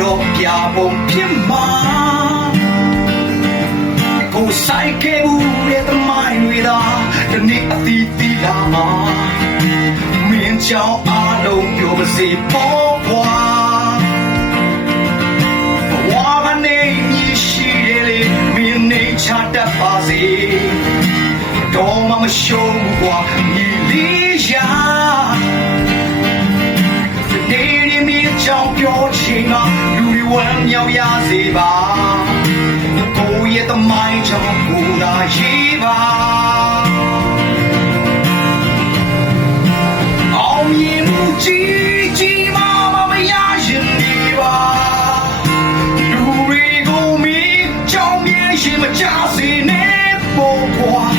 တော့ပြပုံဖြစ်မှာကိုဆိုင်ခဲ့ဘူးတဲ့သမိုင်းတွေသာဒီနေ့အသီးသီးလာမှာမင်းကြောင့်အားလုံးပြောပါစေပေါ်ပွားဘဝကနေမြည်ရှိတယ်လေမင်းနေချတတ်ပါစေတော့မှမရှုံးဘူးကွာညီလေးရာကြောင့်ပြောချင်တာလူတွေဝမ်းမြောက်ရစေပါကိုရဲ့သမိုင်းကြောင့်ကိုသာရေးပါအောင်မြင်မှုကြီးကြီးမားမားမရရင်ဒီပါလူတွေကိုမင်းကြောင့်မြင်ရင်မကြစေနဲ့ပေါ်ပွား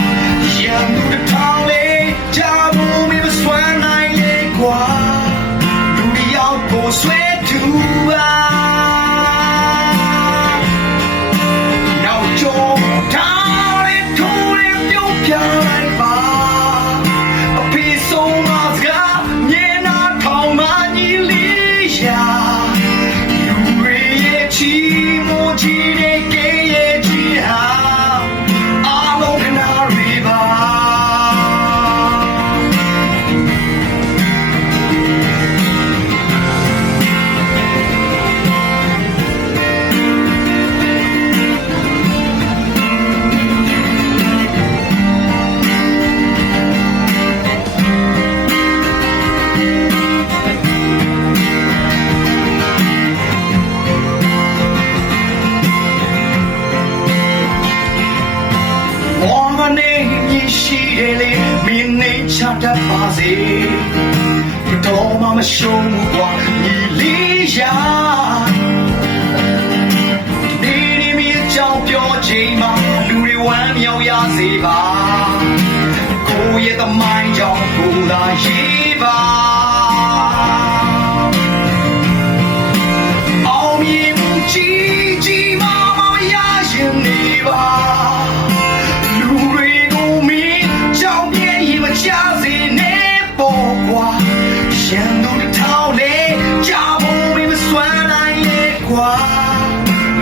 ရန်သူတစ်ထောင်လေးကြာဖို့မင်းစွမ်းနိုင်လေကွာလူတွေရောက်ကိုဆွဲနောက်ကြောထားတဲ့ထိုးတဲ့ပြုံးပြလိုက်ပါအဖေဆုံးမစကားမြေနာထောင်မှညီလေးရာလူတွေရဲ့ချီမိုးကြီးတဲ့ကဲရဲ့ချီဟာအားလုံးကနာရီပါရှိတယ်လေမင်းနေချတတ်ပါစေတော့မှမရှုံးဘူးကွာညီလေးရာဒီမင်းကြောင့်ပြောချိန်မှာလူတွေဝမ်းမြောက်ရစေပါကိုရဲ့သမိုင်းကြောင့်ကိုသာရေးပါအောင်မြင်မှုကြီးကြီးမားမားရရင်နေပါရန်သူတစ်ထောင်လေးကြာဖို့မင်းမစွမ်းနိုင်လေကွာ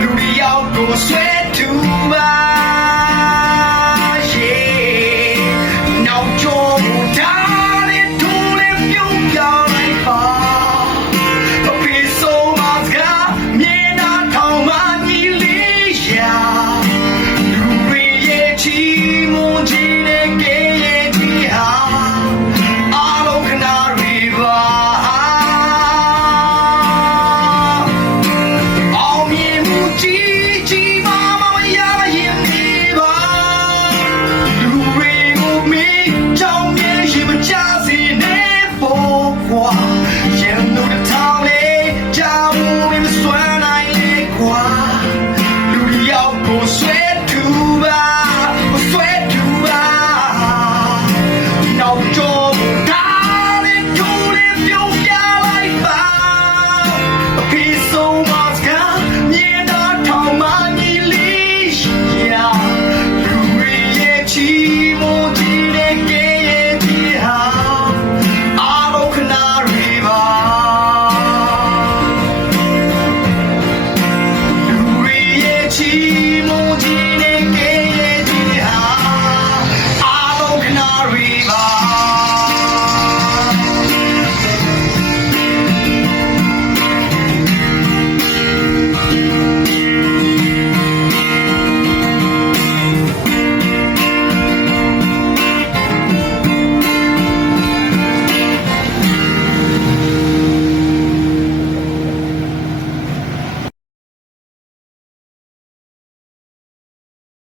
လူတွေရောက်ကိုဆွဲတူပါ